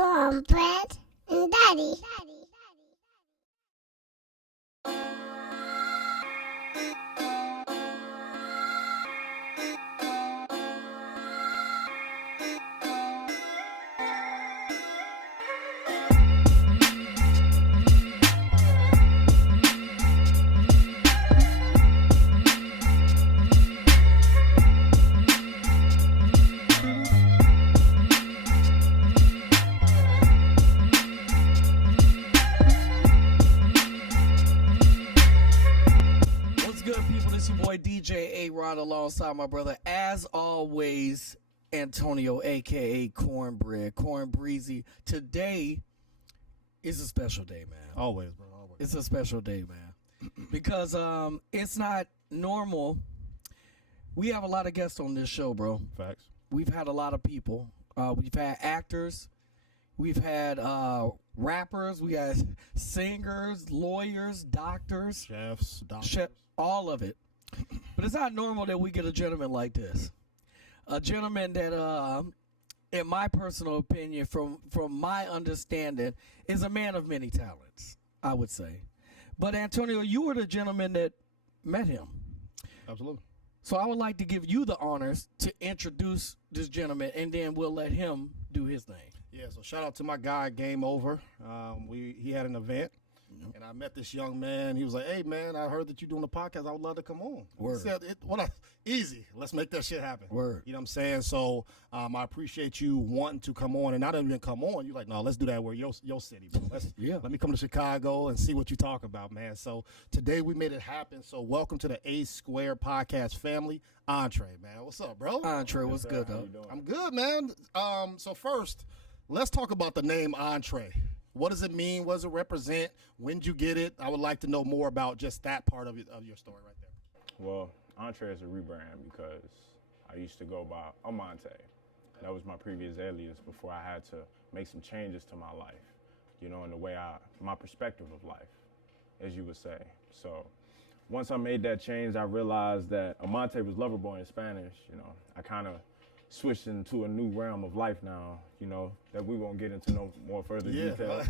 Cornbread and Daddy. What's good, people? This your boy DJ A-Rod alongside my brother, as always, Antonio, a.k.a. Cornbread, Corn Breezy. Today is a special day, man. Always, bro. Always. It's a special day, man. Because it's not normal. We have a lot of guests on this show, bro. Facts. We've had a lot of people. We've had actors. We've had rappers. We got singers, lawyers, doctors. Chefs, doctors. All of it. But it's not normal that we get a gentleman like this. A gentleman that, in my personal opinion, from my understanding, is a man of many talents, I would say. But Antonio, you were the gentleman that met him. Absolutely. So I would like to give you the honors to introduce this gentleman, and then we'll let him do his thing. Yeah, so shout out to my guy, Game Over. He had an event, and I met this young man. He was like, "Hey, man, I heard that you're doing a podcast. I would love to come on." Word. He said, easy. Let's make that shit happen. Word. You know what I'm saying? So I appreciate you wanting to come on, and not even come on. You're like, "No, let's do that where your city, bro. Let me come to Chicago and see what you talk about, man." So today we made it happen. So welcome to the A Square podcast family. Entree, man. What's up, bro? Entree, what's good, though? I'm good, man. So first, let's talk about the name Entree. What does it mean? What does it represent? When did you get it? I would like to know more about just that part of your story right there. Well, Entree is a rebrand because I used to go by Amante. That was my previous alias before I had to make some changes to my life, in the way my perspective of life, as you would say. So once I made that change, I realized that Amante was lover boy in Spanish. I kind of switched into a new realm of life now, that we won't get into no more further detail.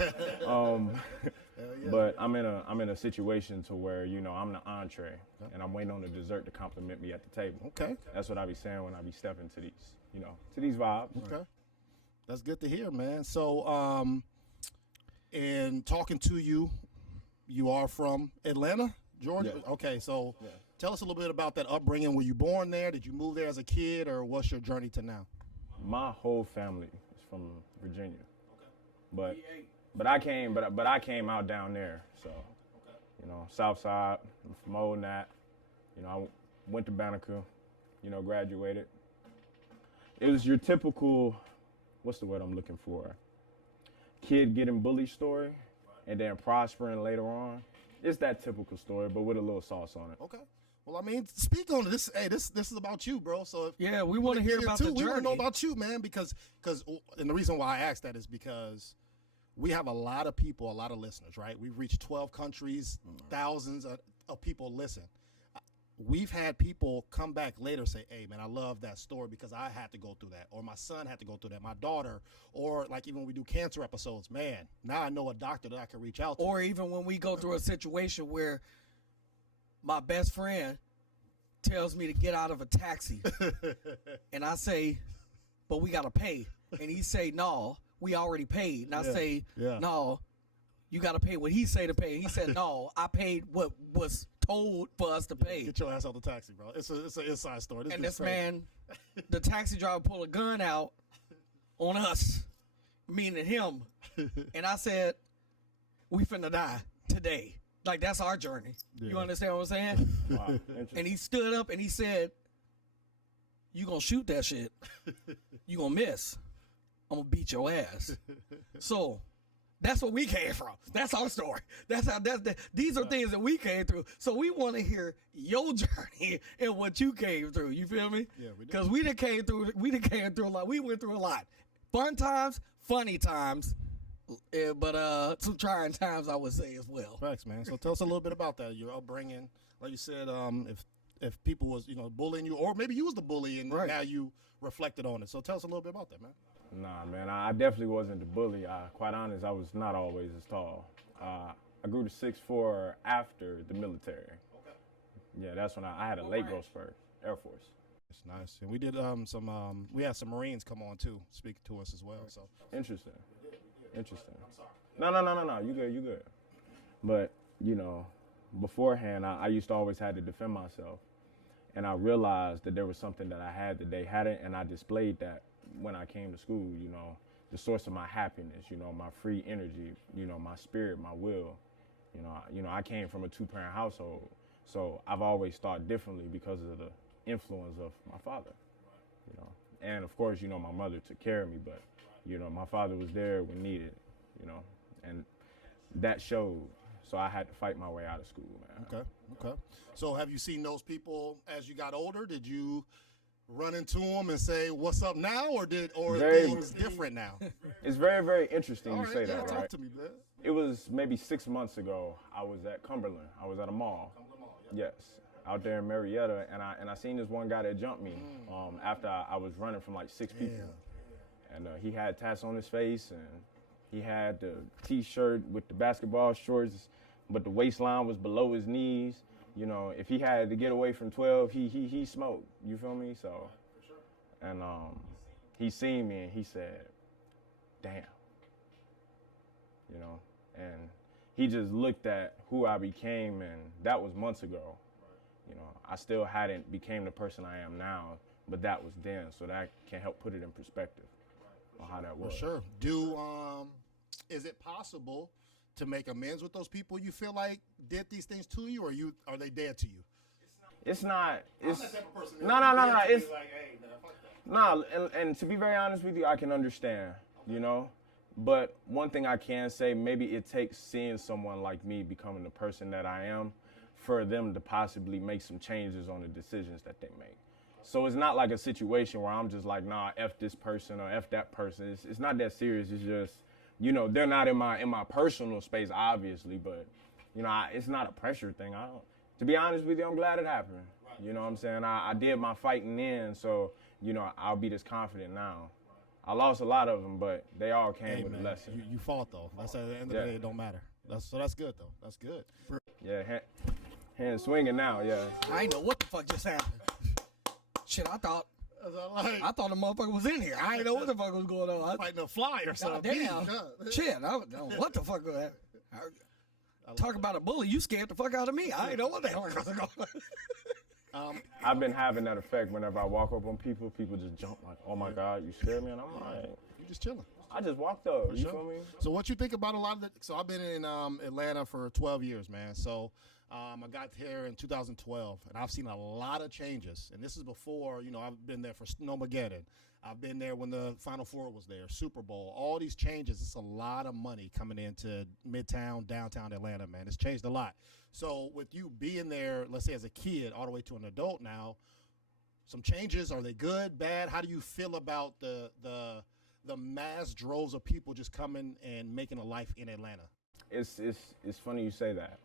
But I'm in a situation to where, I'm the entree, and I'm waiting on the dessert to compliment me at the table. Okay. That's what I be saying when I be stepping to these, to these vibes. Okay. That's good to hear, man. So, in talking to you, you are from Atlanta, Georgia? Yeah. Okay, so Yeah. tell us a little bit about that upbringing. Were you born there? Did you move there as a kid, or what's your journey to now? My whole family is from Virginia. Okay. But I came out down there. So, South Side, I'm from Old Nat. I went to Banneker, graduated. It was your typical, what's the word I'm looking for? Kid getting bullied story and then prospering later on. It's that typical story, but with a little sauce on it. Okay. Well, I mean, speak on this. Hey, this is about you, bro. So Yeah, we want to hear about the We want to journey. know about you, man, because and the reason why I asked that is because we have a lot of people, a lot of listeners, right? We've reached 12 countries, thousands of people listen. We've had people come back later say, "Hey, man, I love that story because I had to go through that, or my son had to go through that, my daughter, or like even when we do cancer episodes, man, now I know a doctor that I can reach out to." Or even when we go through a situation where my best friend tells me to get out of a taxi and I say, "But we got to pay." And he say, "No, we already paid." And I say, "No, you got to pay what he say to pay." And he said, "No, I paid what was told for us to pay." Get your ass out the taxi, bro. It's an inside story. And is this crazy. man, the taxi driver, pulled a gun out on us, meaning him. And I said, "We finna die today." Like, that's our journey. You understand what I'm saying? Wow, interesting. And he stood up and he said, "You gonna shoot that shit. You gonna miss. I'm gonna beat your ass." So that's where we came from. That's our story. These are things that we came through. So we want to hear your journey and what you came through. You feel me? Yeah, we do. Because we done came through a lot. We went through a lot. Fun times, funny times, but some trying times, I would say, as well. Facts, man. So tell us a little bit about that. Your upbringing, like you said, if people was bullying you, or maybe you was the bully and Right. now you reflected on it. So tell us a little bit about that, man. Nah, man, I definitely wasn't the bully. Quite honest, I was not always as tall. I grew to 6'4" after the military. Okay. Yeah, that's when I had a late growth spurt, Air Force. It's nice. And we did we had some Marines come on too, speak to us as well. So Interesting. Interesting. No. You good. But, you know, beforehand, I used to always had to defend myself. And I realized that there was something that I had that they hadn't, and I displayed that when I came to school, you know, the source of my happiness, you know, my free energy, you know, my spirit, my will. You know, I came from a 2-parent household, so I've always thought differently because of the influence of my father, you know. And of course, you know, my mother took care of me, but, you know, my father was there when needed, you know, and that showed. So I had to fight my way out of school, man. okay. So have you seen those people as you got older? Did you run into them and say, "What's up now," or Very- things different now? It's very, very interesting All you right, say yeah, that, talk right? to me, man. It was maybe 6 months ago. I was at Cumberland. I was at a mall. Yes, out there in Marietta, and I seen this one guy that jumped me after I was running from like 6 people, and he had tats on his face, and he had the T-shirt with the basketball shorts, but the waistline was below his knees. You know, if he had to get away from 12, he smoked. You feel me? So, and he seen me and he said, "Damn," you know, and he just looked at who I became, and that was months ago. You know, I still hadn't became the person I am now, but that was then, so that can help put it in perspective on how that was. For sure. Is it possible to make amends with those people you feel like did these things to you, or are they dead to you? It's not. It's that type of person. no. It's like, hey, man, fuck that. no, and to be very honest with you, I can understand. You know, but one thing I can say, maybe it takes seeing someone like me becoming the person that I am, for them to possibly make some changes on the decisions that they make. So it's not like a situation where I'm just like, nah, F this person or F that person. It's not that serious. It's just, you know, they're not in my personal space, obviously, but, you know, it's not a pressure thing. To be honest with you, I'm glad it happened. You know what I'm saying? I did my fighting then, so, you know, I'll be this confident now. I lost a lot of them, but they all came Hey, with man, a lesson. you fought though. That's at the end of the Yeah. day, it don't matter. That's good though. That's good. Yeah, hand swinging now, yeah. I ain't know what the fuck just happened. Shit, I thought the motherfucker was in here. I ain't know what the fuck was going on. Fighting a fly or God something. damn. Shit, I don't know what the fuck was that. Talk about a bully, you scared the fuck out of me. I ain't know what the hell was going on. I've been having that effect whenever I walk up on people. People just jump like, "Oh my God, you scared me," and I'm like, You just chilling. I just walked up. You Sure. feel me? So what you think about a lot of so I've been in Atlanta for 12 years, man. So I got here in 2012, and I've seen a lot of changes. And this is before, you know, I've been there for Snowmageddon. I've been there when the Final Four was there, Super Bowl, all these changes. It's a lot of money coming into Midtown, downtown Atlanta, man. It's changed a lot. So with you being there, let's say as a kid, all the way to an adult now, some changes, are they good, bad? How do you feel about the mass droves of people just coming and making a life in Atlanta? It's funny you say that.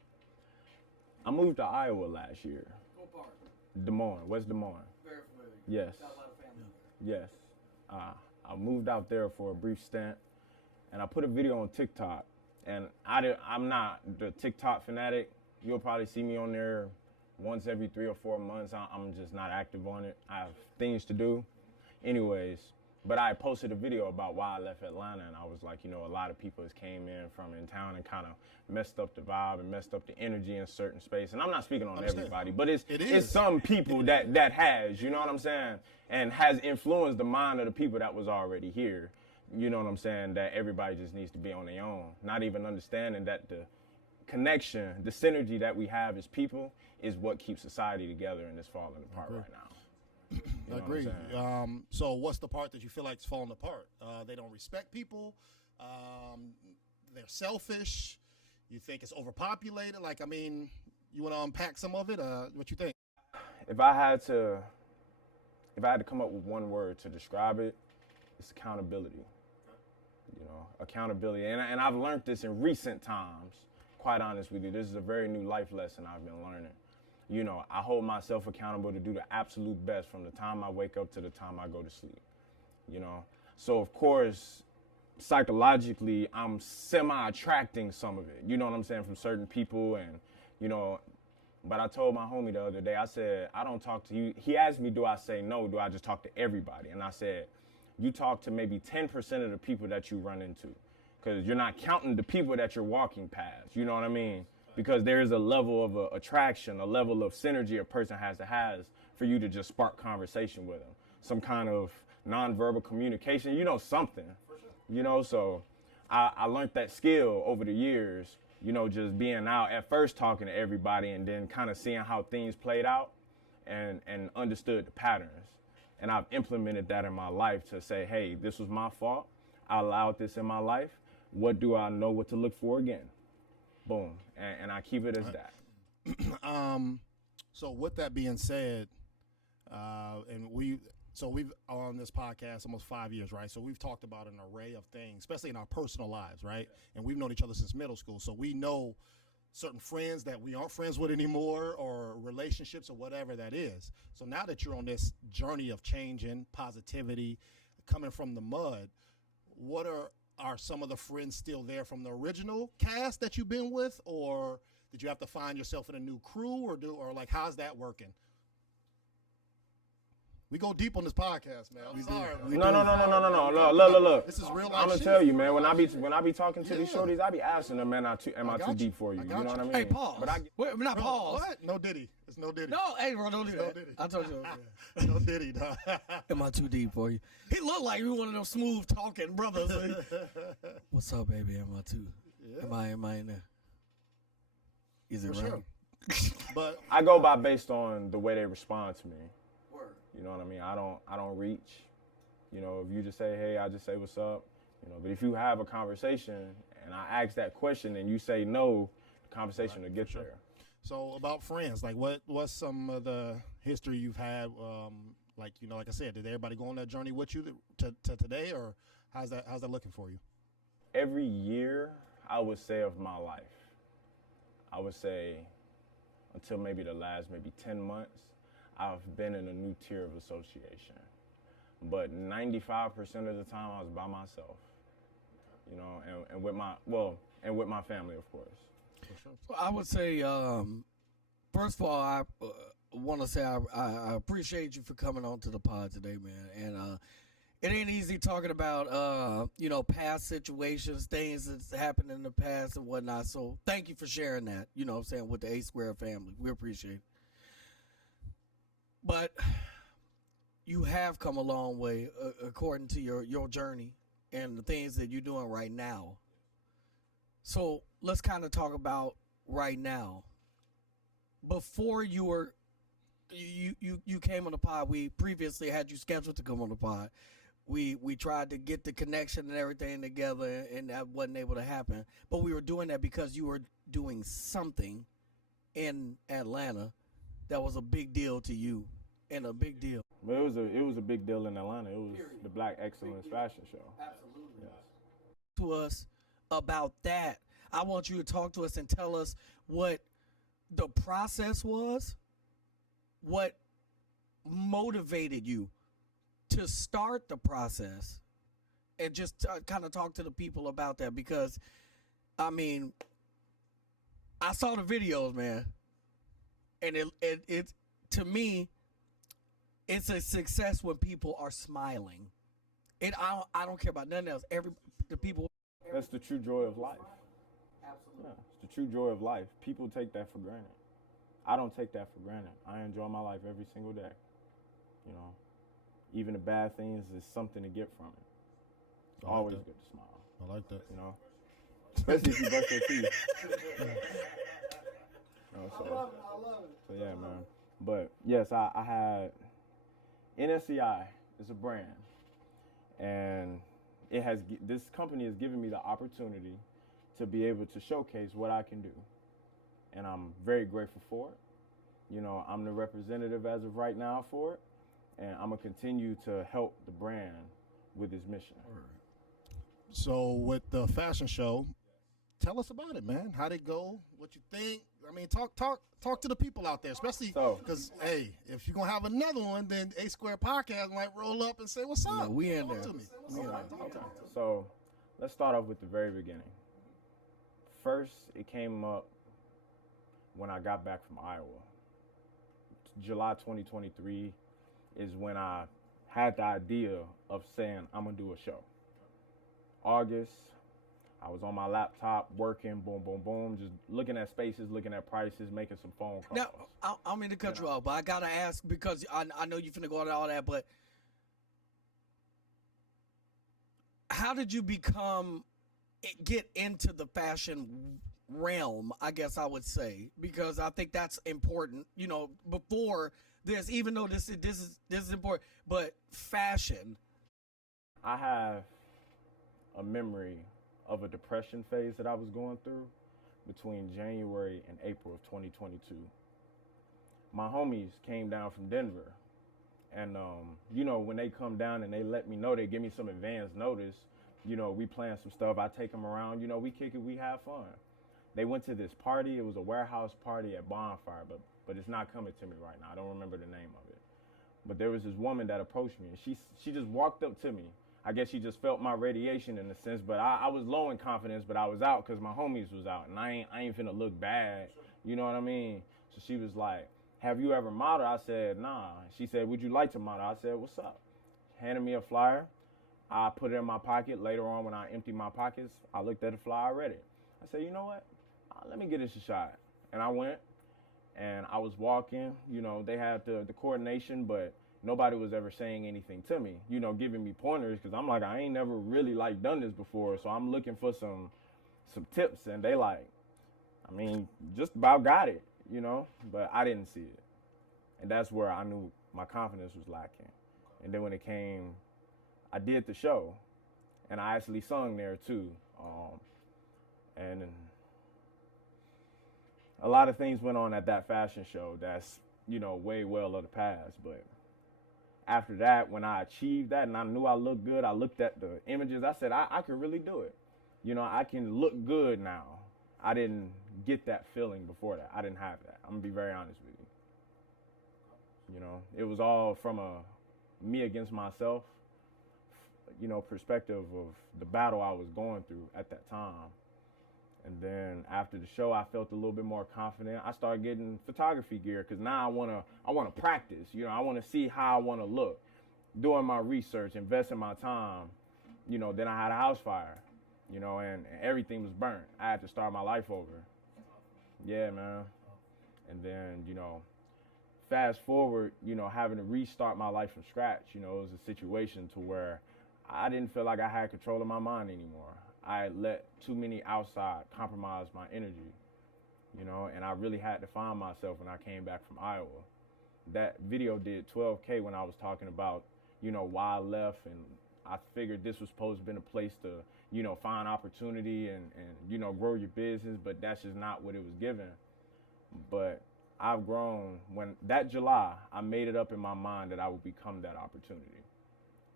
I moved to Iowa last year. What part? Des Moines, West Des Moines. Very familiar. Yes. Got a lot of family. Yes. I moved out there for a brief stint, and I put a video on TikTok. And I'm not the TikTok fanatic. You'll probably see me on there once every 3 or 4 months. I'm just not active on it. I have things to do. Anyways, but I posted a video about why I left Atlanta, and I was like, you know, a lot of people has came in from in town and kind of messed up the vibe and messed up the energy in certain space. And I'm not speaking on Understand. everybody, but it's is. some people that has, you know what I'm saying, and has influenced the mind of the people that was already here. You know what I'm saying, that everybody just needs to be on their own, not even understanding that the connection, the synergy that we have as people is what keeps society together, and it's falling apart right now. You know I what I'm agree. saying? So what's the part that you feel like is falling apart? They don't respect people. They're selfish. You think it's overpopulated? Like, I mean, you want to unpack some of it? What you think? If I had to come up with one word to describe it, it's accountability. You know, accountability. And I've learned this in recent times, quite honest with you. This is a very new life lesson I've been learning. You know, I hold myself accountable to do the absolute best from the time I wake up to the time I go to sleep. You know, So of course, psychologically, I'm semi-attracting some of it. You know what I'm saying, from certain people, and you know. But I told my homie the other day, I said, I don't talk to you. He asked me, do I say no? Do I just talk to everybody? And I said, you talk to maybe 10% of the people that you run into, because you're not counting the people that you're walking past. You know what I mean? Because there is a level of attraction, a level of synergy a person has for you to just spark conversation with them. Some kind of nonverbal communication, you know, something. You know, so I learned that skill over the years, you know, just being out at first talking to everybody and then kind of seeing how things played out and understood the patterns. And I've implemented that in my life to say, hey, this was my fault. I allowed this in my life. What do I know what to look for again? Boom. And I keep it as that. So with that being said, we've on this podcast almost 5 years, right? So we've talked about an array of things, especially in our personal lives, right? And we've known each other since middle school. So we know certain friends that we aren't friends with anymore, or relationships, or whatever that is. So now that you're on this journey of changing, positivity, coming from the mud, what are some of the friends still there from the original cast that you've been with, or did you have to find yourself in a new crew, or like how's that working? We go deep on this podcast, man. I'm sorry. No. Look. This is real life. I'm gonna tell you, man. When I be talking to these shorties, I be asking them, man, am I too deep for you? You know what I mean? Hey, pause. Wait, not pause. What? No Diddy. It's no Diddy. No, hey, bro, don't do that. Diddy. I told you. No Diddy, dog. Am I too deep for you? He looked like he one of those smooth talking brothers. What's up, baby? Am I too? Yeah. Am I in there? Is it For right? sure. But I go by based on the way they respond to me. You know what I mean? I don't reach. You know, if you just say, hey, I just say what's up. You know, but if you have a conversation and I ask that question and you say no, the conversation will get there. So about friends, like what's some of the history you've had? Like, you know, like I said, did everybody go on that journey with you to today, or how's that looking for you? Every year, I would say of my life, I would say until maybe the last 10 months, I've been in a new tier of association. But 95% of the time I was by myself, you know, and with my family, of course. Well, I would say, first of all, I want to say I appreciate you for coming on to the pod today, man. And it ain't easy talking about, you know, past situations, things that's happened in the past and whatnot. So thank you for sharing that, you know what I'm saying, with the A Square family. We appreciate it. But you have come a long way according to your journey and the things that you're doing right now. So let's kind of talk about right now. Before you came on the pod, we previously had you scheduled to come on the pod. We tried to get the connection and everything together, and that wasn't able to happen. But we were doing that because you were doing something in Atlanta that was a big deal to you, and a big deal. But it was a big deal in Atlanta. It was the Black Excellence Fashion Show. Absolutely. Yes. To us about that. I want you to talk to us and tell us what the process was, what motivated you to start the process, and just kind of talk to the people about that, because, I mean, I saw the videos, man. And it to me, it's a success when people are smiling. I don't care about nothing else. The people. That's the true joy of life. Absolutely. Yeah, it's the true joy of life. People take that for granted. I don't take that for granted. I enjoy my life every single day. You know, even the bad things is something to get from it. Always good to smile. I like that. You know, especially if you brush your teeth. You know, I love it. So yeah, man. But yes, I had NSCI is a brand, and this company has given me the opportunity to be able to showcase what I can do, and I'm very grateful for it. You know, I'm the representative as of right now for it, and I'm gonna continue to help the brand with its mission. So with the fashion show, tell us about it, man. How'd it go? What you think? I mean, talk to the people out there, especially because, hey, if you're going to have another one, then A Square Podcast might roll up and say, what's up? we in Talk there. to me. So let's start off with the very beginning. First, it came up when I got back from Iowa. July 2023 is when I had the idea of saying I'm going to do a show. August, I was on my laptop working, boom, boom, boom, just looking at spaces, looking at prices, making some phone calls. Now, I'm in to cut you off, but I got to ask because I know you finna go into all that, but how did you get into the fashion realm, I guess I would say, because I think that's important. You know, before this, even though this is important, but fashion. I have a memory of a depression phase that I was going through between January and April of 2022. My homies came down from Denver, and you know, when they come down and they let me know, they give me some advance notice, you know, we plan some stuff, I take them around, you know, we kick it, we have fun. They went to this party, it was a warehouse party at Bonfire, but it's not coming to me right now, I don't remember the name of it. But there was this woman that approached me, and she just walked up to me. I guess she just felt my radiation in a sense, but I was low in confidence, but I was out because my homies was out, and I ain't finna look bad, you know what I mean? So she was like, have you ever modeled? I said, nah. She said, would you like to model? I said, what's up? Handed me a flyer. I put it in my pocket. Later on, when I emptied my pockets, I looked at the flyer, I read it. I said, you know what? Let me get this a shot. And I went, and I was walking. You know, they had the coordination, but nobody was ever saying anything to me, you know, giving me pointers, because I'm like, I ain't never really like done this before, so I'm looking for some tips, and they like, I mean, just about got it, you know, but I didn't see it. And that's where I knew my confidence was lacking. And then when it came, I did the show, and I actually sung there too. And a lot of things went on at that fashion show that's, you know, way well of the past, but after that, when I achieved that and I knew I looked good, I looked at the images, I said, I can really do it. You know, I can look good now. I didn't get that feeling before that. I didn't have that. I'm gonna be very honest with you. You know, it was all from a me against myself, you know, perspective of the battle I was going through at that time. And then after the show, I felt a little bit more confident. I started getting photography gear because now I wanna practice. You know, I wanna see how I wanna look. Doing my research, investing my time. You know, then I had a house fire. You know, and everything was burnt. I had to start my life over. Yeah, man. And then, you know, fast forward, you know, having to restart my life from scratch. You know, it was a situation to where I didn't feel like I had control of my mind anymore. I let too many outside compromise my energy, you know, and I really had to find myself when I came back from Iowa. That video did 12K when I was talking about, you know, why I left, and I figured this was supposed to be a place to, you know, find opportunity and, you know, grow your business, but that's just not what it was given. But I've grown. When that July, I made it up in my mind that I would become that opportunity,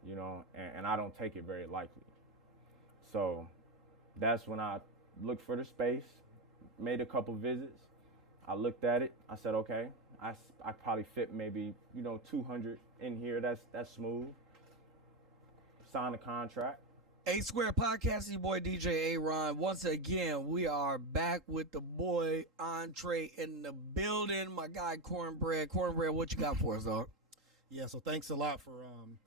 you know, and I don't take it very lightly. So that's when I looked for the space, made a couple visits. I looked at it. I said, okay, I probably fit maybe, you know, 200 in here. That's smooth. Signed a contract. A Square Podcast, your boy DJ A-Ron. Once again, we are back with the boy Entre in the building. My guy Cornbread. Cornbread, what you got for us, dog? Yeah, so thanks a lot for,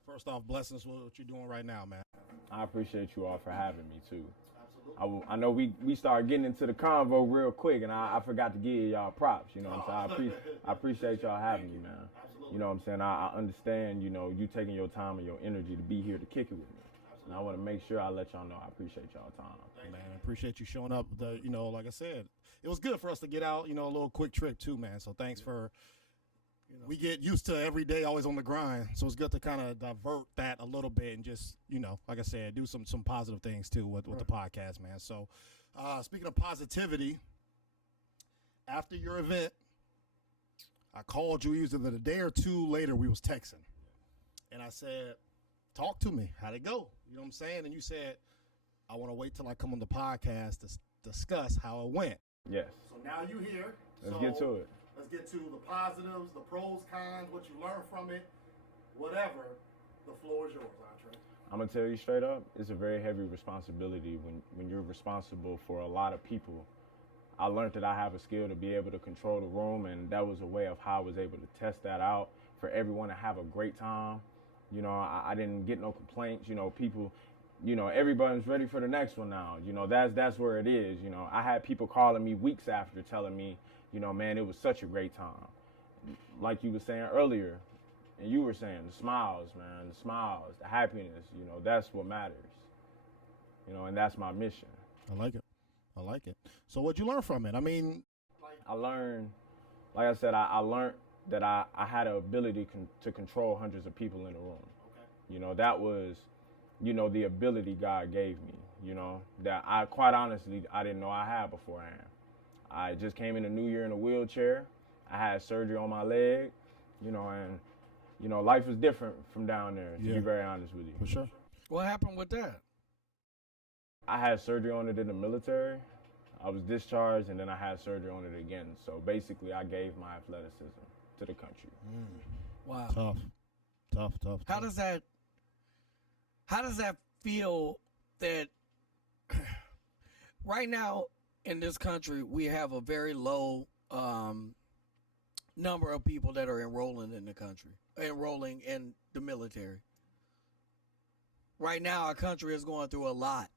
first off, blessing us with what you're doing right now, man. I appreciate you all for having me, too. I know we started getting into the convo real quick, and I forgot to give y'all props, you know what I'm saying? I appreciate y'all having me, man. You know what I'm saying? I understand, you know, you taking your time and your energy to be here to kick it with me. And I want to make sure I let y'all know I appreciate y'all time. Man, I appreciate you showing up. You know, like I said, it was good for us to get out, you know, a little quick trip too, man. So thanks for, you know, we get used to every day always on the grind. So it's good to kind of divert that a little bit and just, you know, like I said, do some positive things too with the podcast, man. So speaking of positivity, after your event, I called you either the day or two later, we was texting. And I said, talk to me. How'd it go? You know what I'm saying? And you said, I want to wait till I come on the podcast discuss how it went. Yes. So now you here. Let's get to it. Let's get to the positives, the pros, cons, what you learned from it, whatever. The floor is yours, Entre. I'm gonna tell you straight up, it's a very heavy responsibility when you're responsible for a lot of people. I learned that I have a skill to be able to control the room, and that was a way of how I was able to test that out for everyone to have a great time. You know, I didn't get no complaints. You know, people, you know, everybody's ready for the next one now. You know, that's where it is. You know, I had people calling me weeks after telling me, you know, man, it was such a great time. Like you were saying earlier, and you were saying, the smiles, man, the smiles, the happiness, you know, that's what matters. You know, and that's my mission. I like it. I like it. So what'd you learn from it? I mean, I learned, like I said, I learned that I had an ability to control hundreds of people in the room. Okay. You know, that was, you know, the ability God gave me, you know, that I quite honestly, I didn't know I had beforehand. I just came in the new year in a wheelchair. I had surgery on my leg, you know, and, you know, life is different from down there, to be very honest with you. For sure. What happened with that? I had surgery on it in the military. I was discharged, and then I had surgery on it again. So basically, I gave my athleticism to the country. Wow. Tough. How does that feel that right now in this country we have a very low number of people that are enrolling in the military? Right now our country is going through a lot,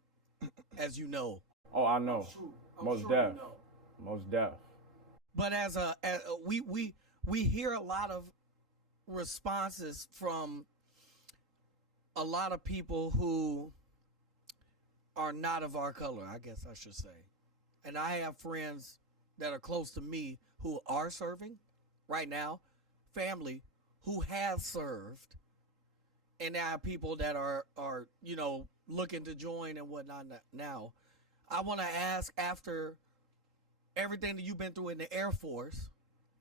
as you know. Oh, I know. Most deaf. Most deaf. But we hear a lot of responses from a lot of people who are not of our color, I guess I should say. And I have friends that are close to me who are serving right now, family who have served, and I have people that are you know, looking to join and whatnot now. I want to ask, after everything that you've been through in the Air Force,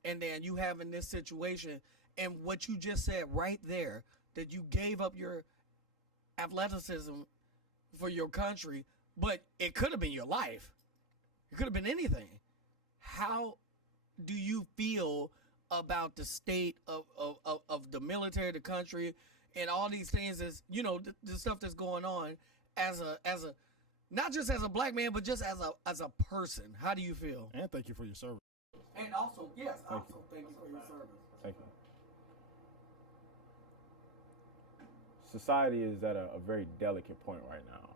and then you having this situation, and what you just said right there, that you gave up your athleticism for your country, but it could have been your life. It could have been anything. How do you feel about the state of the military, the country, and all these things, is, you know, the stuff that's going on as a not just as a black man, but just as a person? How do you feel? And thank you for your service. And also, yes, thank you for your service. Thank you. Society is at a very delicate point right now.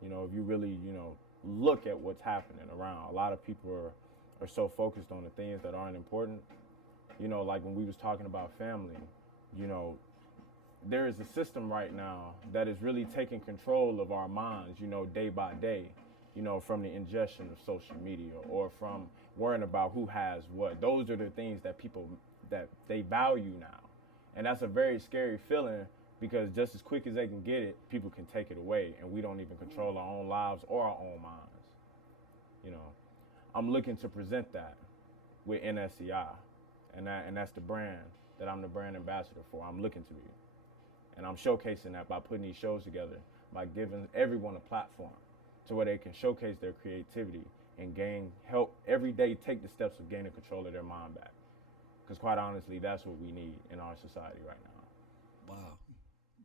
You know, if you really, you know, look at what's happening around, a lot of people are so focused on the things that aren't important. You know, like when we was talking about family, you know, there is a system right now that is really taking control of our minds, you know, day by day, you know, from the ingestion of social media or from worrying about who has what. Those are the things that people, that they value now. And that's a very scary feeling, because just as quick as they can get it, people can take it away, and we don't even control our own lives or our own minds. You know, I'm looking to present that with NSCI, and that's the brand that I'm the brand ambassador for. I'm looking to be. And I'm showcasing that by putting these shows together, by giving everyone a platform to where they can showcase their creativity and help every day take the steps of gaining control of their mind back. Because quite honestly, that's what we need in our society right now. Wow.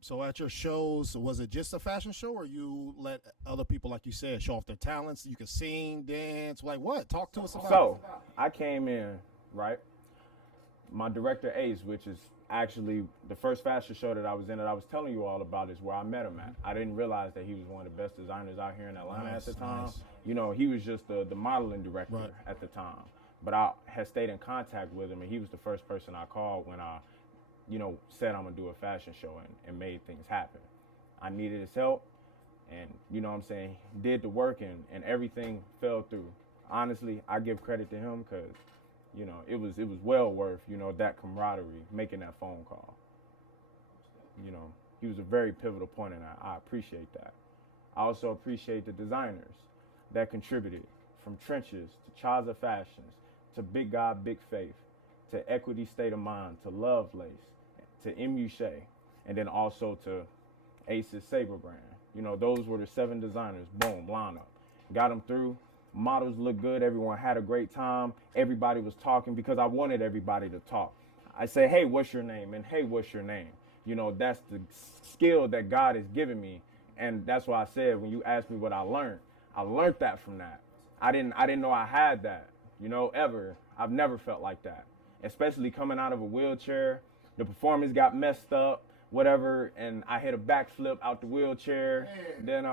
So at your shows, was it just a fashion show, or you let other people, like you said, show off their talents? You could sing, dance, like what? Talk to us about it. So I came in, right? My director, Ace, which is actually the first fashion show that I was in that I was telling you all about, is where I met him at. I didn't realize that he was one of the best designers out here in Atlanta at the time. Nice. You know, he was just the modeling director at the time. But I had stayed in contact with him, and he was the first person I called when I, you know, said I'm gonna do a fashion show and made things happen. I needed his help, and, you know what I'm saying, did the work, and everything fell through. Honestly, I give credit to him, because, you know, it was well worth, you know, that camaraderie, making that phone call. You know, he was a very pivotal point in that. I appreciate that. I also appreciate the designers that contributed, from Trenches to Chaza Fashions to Big God, Big Faith to Equity State of Mind to Lovelace to MU Shea, and then also to Ace's Saber brand. You know, those were the 7 designers, boom, line up. Got them through, Models looked good. Everyone had a great time. Everybody was talking because I wanted everybody to talk. I say, hey, what's your name? And hey, what's your name? You know, that's the skill that God has given me. And that's why I said, when you asked me what I learned that from that. I didn't know I had that, you know, ever. I've never felt like that, especially coming out of a wheelchair. The performance got messed up, whatever, and I hit a backflip out the wheelchair. Then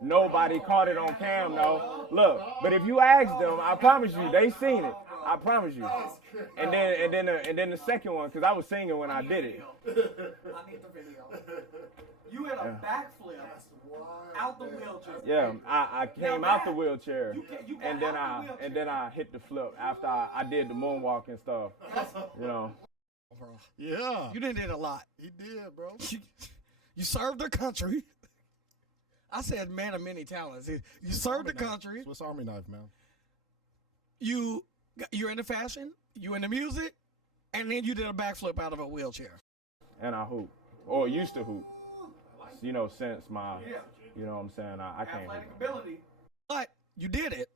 nobody caught it on cam, though. Look, but if you ask them, I promise you, they seen it. I promise you. And then the second one, because I was singing when I did it. I need the video. You had a backflip out the wheelchair. Yeah, I came Now out the that- wheelchair, you got and then out the and then I hit the flip after I did the moonwalk and stuff. You know. Yeah, You did a lot. he did, bro. You served the country. I said man of many talents. You served the country. Swiss Army knife, man. You're into fashion. You into music, and then you did a backflip out of a wheelchair. And I hoop, or used to hoop. You know, since my, you know what I'm saying, I can't hoop. ability. But you did it.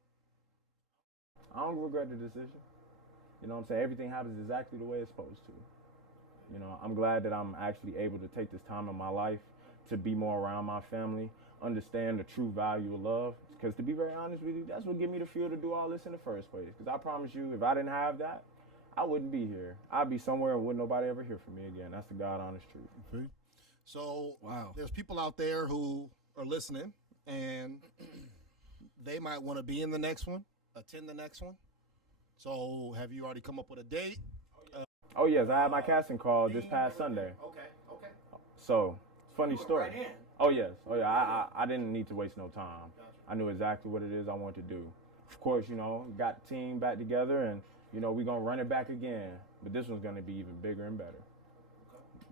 I don't regret the decision. You know what I'm saying? Everything happens exactly the way it's supposed to. You know, I'm glad that I'm actually able to take this time in my life to be more around my family, understand the true value of love. Because to be very honest with you, that's what gave me the fuel to do all this in the first place. Because I promise you, if I didn't have that, I wouldn't be here. I'd be somewhere and wouldn't nobody ever hear from me again. That's the God honest truth. Okay. So Wow. there's people out there who are listening, and they might want to be in the next one, attend the next one. So have you already come up with a date? Oh, yes, I had my casting call this past Sunday. Okay. So, funny story. Right in. Oh, yes. Oh, yeah, I didn't need to waste no time. I knew exactly what it is I wanted to do. Of course, you know, got the team back together, and, you know, we're going to run it back again. But this one's going to be even bigger and better.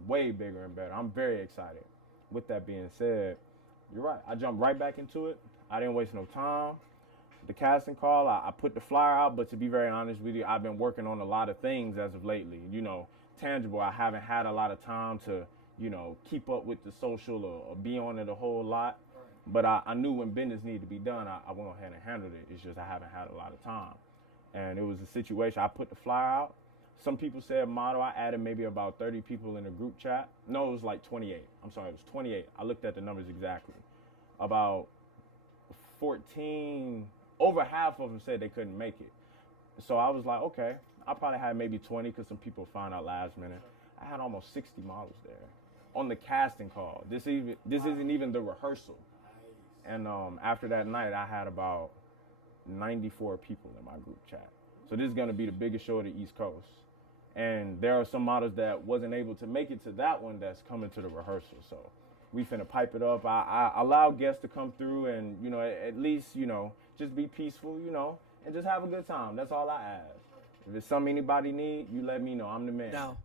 Way bigger and better. I'm very excited. With that being said, you're right. I jumped right back into it. I didn't waste no time. The casting call, I put the flyer out, but to be very honest with you, I've been working on a lot of things as of lately. You know, tangible, I haven't had a lot of time to, you know, keep up with the social or be on it a whole lot. But I knew when business needed to be done, I went ahead and handled it. It's just I haven't had a lot of time. And it was a situation, I put the flyer out. Some people said model. I added maybe about 30 people in the group chat. No, it was like 28. I'm sorry, it was 28. I looked at the numbers exactly. About 14, over half of them said they couldn't make it. So I was like, okay, I probably had maybe 20 because some people found out last minute. I had almost 60 models there on the casting call. This isn't even the rehearsal. And after that night, I had about 94 people in my group chat. So this is going to be the biggest show of the East Coast. And there are some models that wasn't able to make it to that one that's coming to the rehearsal. So we finna pipe it up. I allow guests to come through and, you know, at least, you know, just be peaceful, you know, and just have a good time. That's all I ask. If it's something anybody need, you let me know. I'm the man. Now,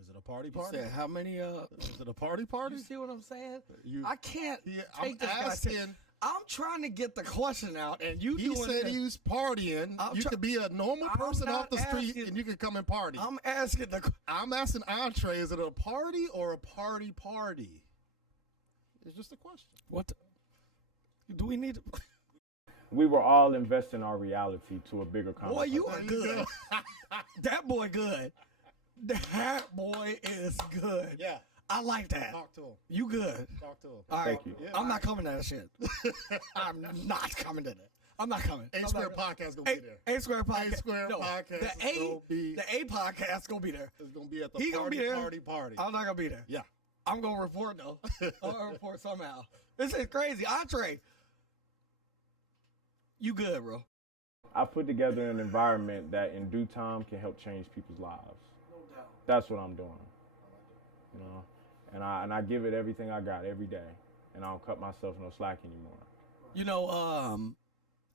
Is it a party you party? said how many? Is it a party party? You see what I'm saying? You- I can't Yeah, take I'm this guy. asking. I'm trying to get the question out, and you He doing said this. he was partying. I'm You try- could be a normal I'm person off not the street asking- and you could come and party. I'm asking the. I'm asking Entree, is it a party or a party party? It's just a question. What? Do we need? We were all investing our reality to a bigger Boy, conversation. you are good. That boy good. That boy is good. Yeah, I like that. talk to him. You good. Talk to him. All right. Thank you. Yeah. I'm not coming to that shit. I'm not coming to that. I'm not coming. A I'm Square not- Podcast gonna be there. A Square Podcast. A Square Podcast The is gonna be- The A podcast gonna be there. It's gonna be at the He gonna party, be there. party. I'm not gonna be there. Yeah. I'm gonna report though. I'm gonna report somehow. This is crazy. Entree. You good, bro? I put together an environment that in due time can help change people's lives. No doubt. That's what I'm doing. You know, and I give it everything I got every day, and I don't cut myself no slack anymore. You know,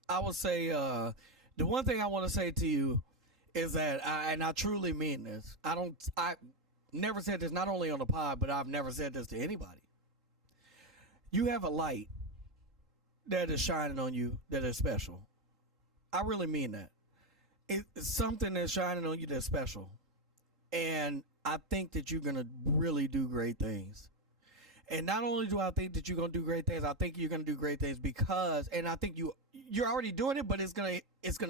I would say the one thing I want to say to you is that I truly mean this. I never said this not only on the pod, but I've never said this to anybody. You have a light that is shining on you that is special. I really mean that. It's something that's shining on you that's special. And I think that you're going to really do great things. And not only do I think that you're gonna do great things, I think you're gonna do great things because, and I think you're already doing it, but it's gonna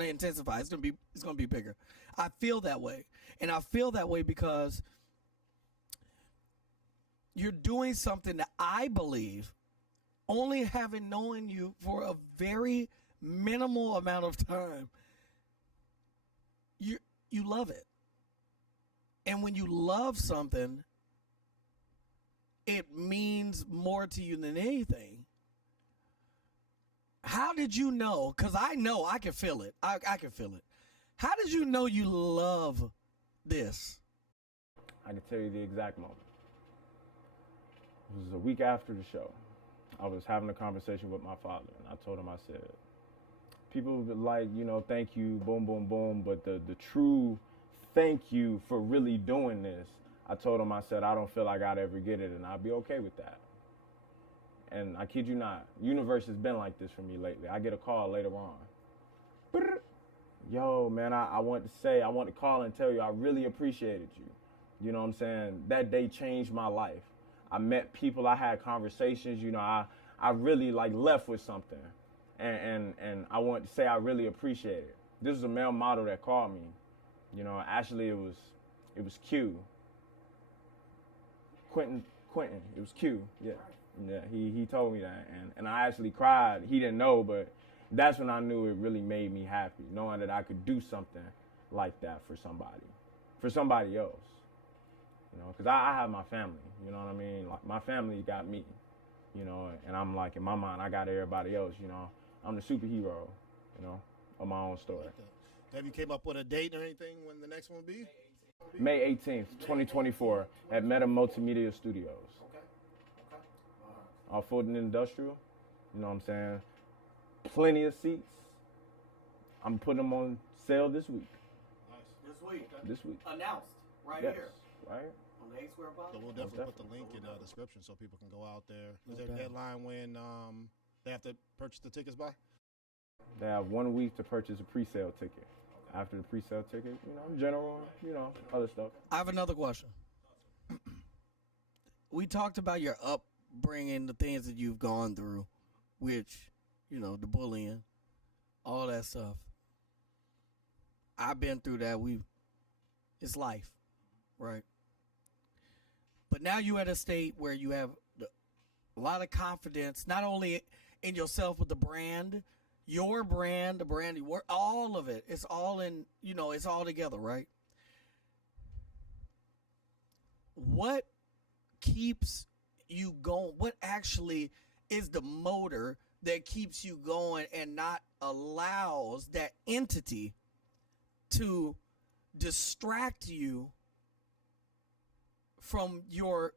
intensify. It's gonna be bigger. I feel that way, and I feel that way because you're doing something that I believe, only having known you for a very minimal amount of time, you love it. And when you love something, it means more to you than anything. How did you know? Because I know I can feel it. I can feel it. How did you know you love this? I can tell you the exact moment. It was a week after the show. I was having a conversation with my father, and I told him, I said, people would like, thank you, boom, boom, boom, but the true thank you for really doing this, I told him, I said, I don't feel like I'd ever get it, and I'd be okay with that. And I kid you not, universe has been like this for me lately. I get a call later on. Yo, man, I want to call and tell you I really appreciated you. You know what I'm saying? That day changed my life. I met people, I had conversations, I really left with something. And I want to say I really appreciate it. This was a male model that called me. Actually it was Q. Quentin, it was Q, yeah. Yeah, he told me that, and I actually cried. He didn't know, but that's when I knew it really made me happy, knowing that I could do something like that for somebody else. Because I have my family, you know what I mean? Like, my family got me, and I'm like, in my mind, I got everybody else, I'm the superhero, of my own story. Have you came up with a date or anything when the next one will be? May 18th, 2024, at Meta Multimedia Studios. Fulton Industrial, you know what I'm saying? Plenty of seats. I'm putting them on sale this week. This week. This week. Announced right Yes, here. right? On the A Square Podcast. So we'll definitely put the link in the description so people can go out there. Is there a deadline when they have to purchase the tickets by? They have 1 week to purchase a pre-sale ticket. After the pre-sale ticket, general, other stuff. I have another question. We talked about your upbringing, the things that you've gone through, which, the bullying, all that stuff. I've been through that. It's life, right? But now you're at a state where you have a lot of confidence, not only in yourself, but the brand, your brand, the brand you work, all of it. It's all in, it's all together, right? What keeps you going? What actually is the motor that keeps you going and not allows that entity to distract you from your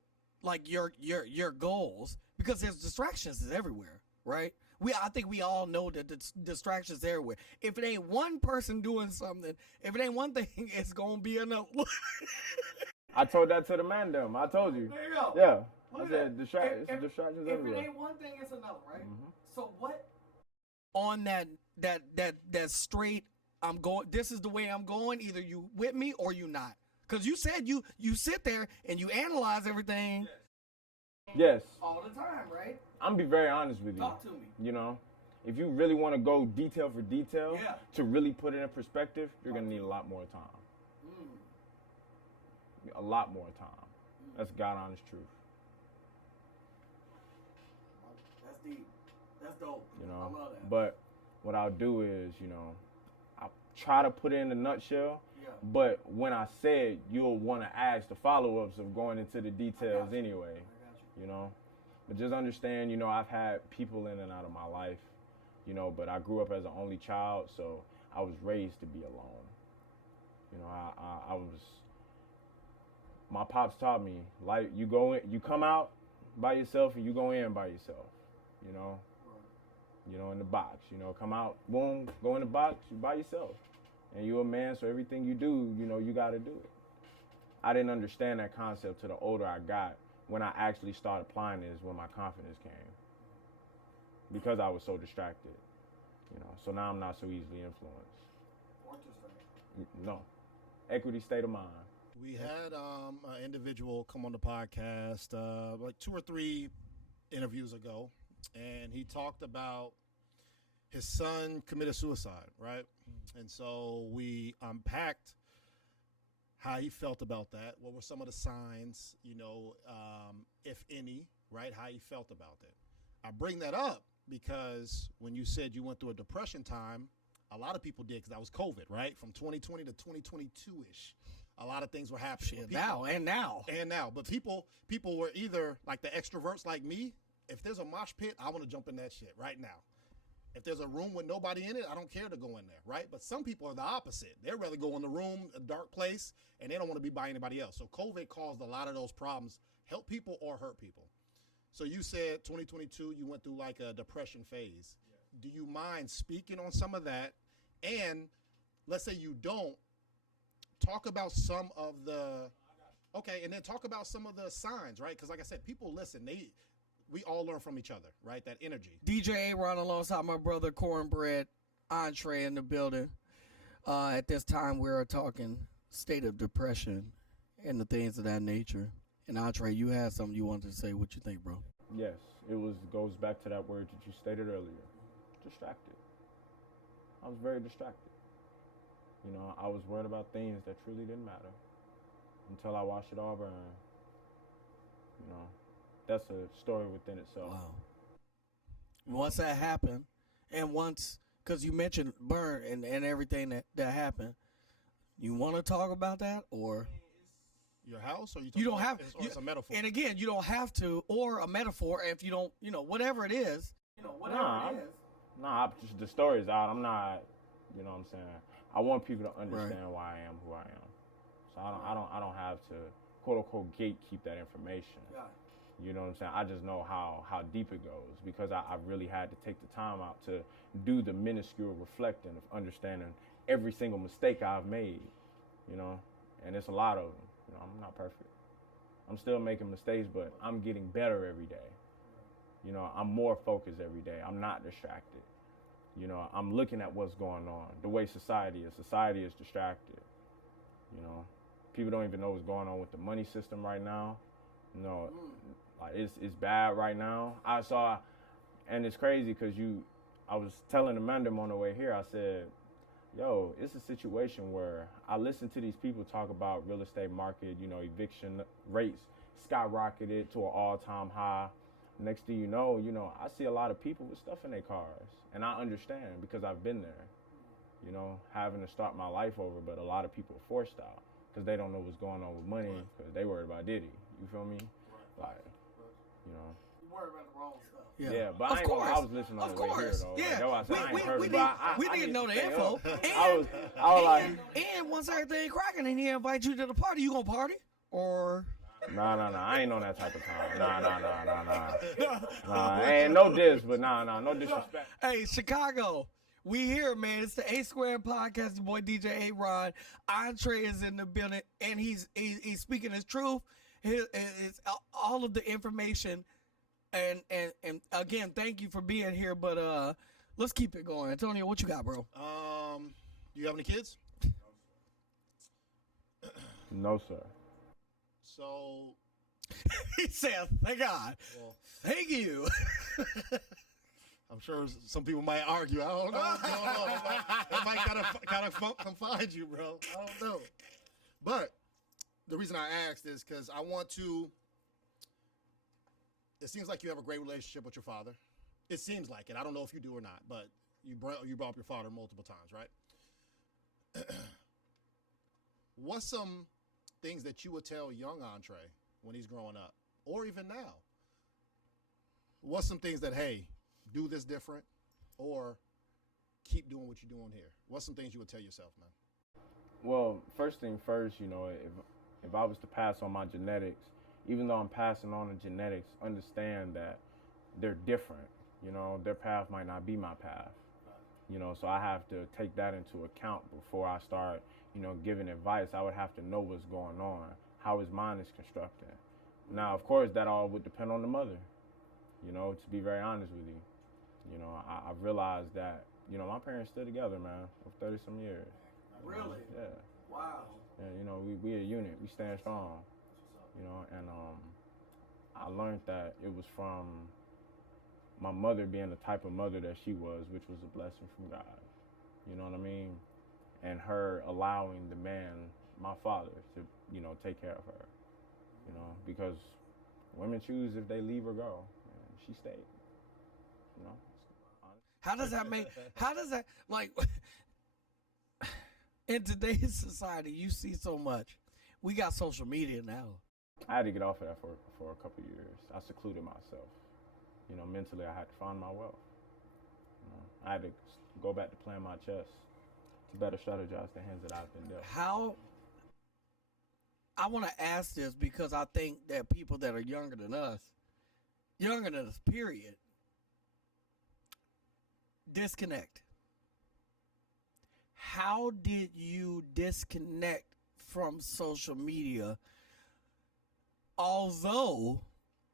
goals? Because there's distractions everywhere, right? I think we all know that the distractions everywhere. If it ain't one person doing something, if it ain't one thing, it's gonna be another. I told that to the man them. I told you. There you go. Yeah. Look I at said distractions if everywhere. it ain't one thing, it's another, right? Mm-hmm. So what on that straight, I'm going, this is the way I'm going, either you with me or you not. Because you said you sit there and you analyze everything. Yes. All the time, right? I'm gonna be very honest with you. Talk to me. If you really want to go detail for detail, Yeah. to really put it in perspective, you're gonna need a lot more time. A lot more time. That's God honest truth. That's deep. That's dope. I love that. But what I'll do is, I'll try to put it in a nutshell. Yeah. But when I say it, you'll want to ask the follow-ups of going into the details anyway. I got you. But just understand, I've had people in and out of my life, but I grew up as an only child, so I was raised to be alone. I was. My pops taught me, like, you come out by yourself and you go in by yourself, in the box, come out, boom, go in the box, you by yourself. And you're a man, so everything you do, you got to do it. I didn't understand that concept till the older I got. When I actually started applying it is when my confidence came. Because I was so distracted, So now I'm not so easily influenced. No. Equity state of mind. We had an individual come on the podcast like 2 or 3 interviews ago, and he talked about his son committed suicide, right? And so we unpacked how he felt about that. What were some of the signs, if any, right? How he felt about it. I bring that up because when you said you went through a depression time, a lot of people did because that was COVID, right? From 2020 to 2022-ish. A lot of things were happening. Shit, now. But people were either like the extroverts like me. If there's a mosh pit, I want to jump in that shit right now. If there's a room with nobody in it, I don't care to go in there, right? But some people are the opposite. They'd rather go in the room, a dark place, and they don't want to be by anybody else. So COVID caused a lot of those problems, help people or hurt people. So you said 2022, you went through like a depression phase. Yeah. Do you mind speaking on some of that? And let's say you don't, talk about some of the, okay, and then talk about some of the signs, right? Because like I said, people listen, we all learn from each other, right? That energy. DJ A-Ron alongside my brother Cornbread, Entree in the building. At this time, we're talking state of depression and the things of that nature. And Entree, you had something you wanted to say. What you think, bro? Yes, goes back to that word that you stated earlier. Distracted. I was very distracted. I was worried about things that truly didn't matter until I watched it all burn. That's a story within itself. Wow. Once that happened, and because you mentioned burn and everything that happened, you want to talk about that or? Your house, or you don't have, it's a metaphor. And again, you don't have to, or a metaphor if you don't, whatever it is. Just the story's out. I'm not, you know what I'm saying? I want people to understand why I am who I am. So I don't have to quote unquote gatekeep that information. Yeah. You know what I'm saying? I just know how deep it goes because I really had to take the time out to do the minuscule reflecting of understanding every single mistake I've made, and it's a lot of them. I'm not perfect. I'm still making mistakes, but I'm getting better every day. I'm more focused every day. I'm not distracted. I'm looking at what's going on, the way society is. Society is distracted. People don't even know what's going on with the money system right now. Like it's bad right now. I saw, and it's crazy because I was telling Amanda on the way here, I said, yo, it's a situation where I listen to these people talk about real estate market, eviction rates skyrocketed to an all-time high. Next thing you know, I see a lot of people with stuff in their cars. And I understand because I've been there, having to start my life over. But a lot of people are forced out because they don't know what's going on with money because they worried about Diddy. You feel me? Like, You worried about the wrong stuff. Yeah, but I was listening on the way here, though. Yeah, we didn't know the info. I was like, and once everything cracking and he invite you to the party, you gonna party? Or... Nah. I ain't on that type of time. Nah. Ain't no diss, but no disrespect. Hey, Chicago, we here, man. It's the A Squared Podcast. The boy DJ A-Ron. Entree is in the building, and he's speaking his truth. It's all of the information, and again, thank you for being here. But let's keep it going. Antonio, what you got, bro? Do you have any kids? No, sir. So he said, "Thank God, thank you." I'm sure some people might argue. I don't know. It might kind of confide you, bro. I don't know. But the reason I asked is because I want to. It seems like you have a great relationship with your father. It seems like it. I don't know if you do or not, but you brought up your father multiple times, right? What's some things that you would tell young Entree when he's growing up, or even now? What's some things that, hey, do this different, or keep doing what you're doing here? What's some things you would tell yourself, man? Well, first thing first, if I was to pass on my genetics, even though I'm passing on the genetics, understand that they're different. Their path might not be my path. So I have to take that into account before I start, giving advice. I would have to know what's going on, how his mind is constructed. Now, of course, that all would depend on the mother, to be very honest with you. I realized that, my parents still together, man, for 30-some years. Really? Yeah. Wow. And you know, we a unit. We stand strong. You know, and I learned that it was from my mother being the type of mother that she was, which was a blessing from God. You know what I mean? And her allowing the man, my father, to, you know, take care of her. You know, because women choose if they leave or go. And she stayed. You know? How does that, like, in today's society, you see so much. We got social media now. I had to get off of that for a couple of years. I secluded myself. You know, mentally, I had to find my wealth. You know, I had to go back to playing my chess to better strategize the hands that I've been dealt. How, I want to ask this because I think that people that are younger than us, period, disconnect. How did you disconnect from social media, although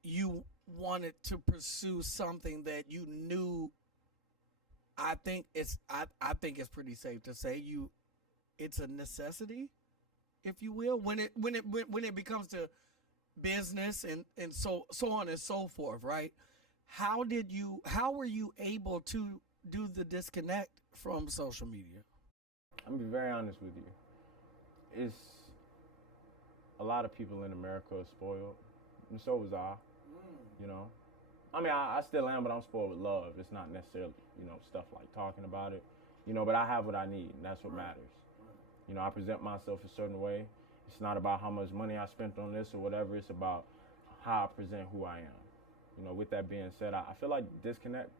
you wanted to pursue something that you knew? I think it's pretty safe to say it's a necessity, if you will, when it becomes to business and so on and so forth, right? How were you able to do the disconnect from social media? I'm gonna be very honest with you. It's a lot of people in America are spoiled, and so was I. You know, I mean, I still am, but I'm spoiled with love. It's not necessarily, you know, stuff like talking about it, you know, but I have what I need, and that's what matters. You know, I present myself a certain way. It's not about how much money I spent on this or whatever. It's about how I present who I am. You know, with that being said, I feel like disconnect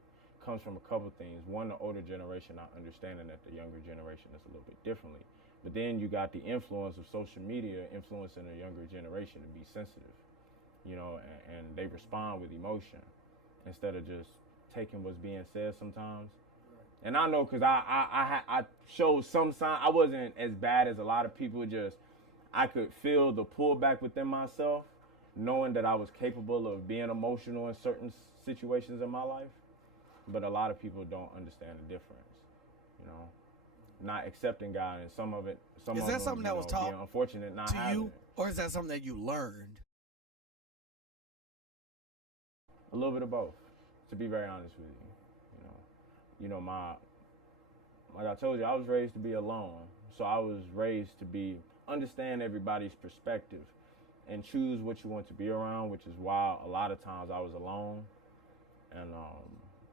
comes from a couple things. One, the older generation not understanding that the younger generation is a little bit differently. But then you got the influence of social media influencing the younger generation to be sensitive, you know, and they respond with emotion instead of just taking what's being said sometimes. And I know because I showed some sign. I wasn't as bad as a lot of people. Just I could feel the pullback within myself, knowing that I was capable of being emotional in certain situations in my life. But a lot of people don't understand the difference, you know, not accepting God, and some of it. Is that something that was taught unfortunate not to you, or is that something that you learned? A little bit of both, to be very honest with you. Like I told you, I was raised to be alone, so I was raised to understand everybody's perspective, and choose what you want to be around, which is why a lot of times I was alone, and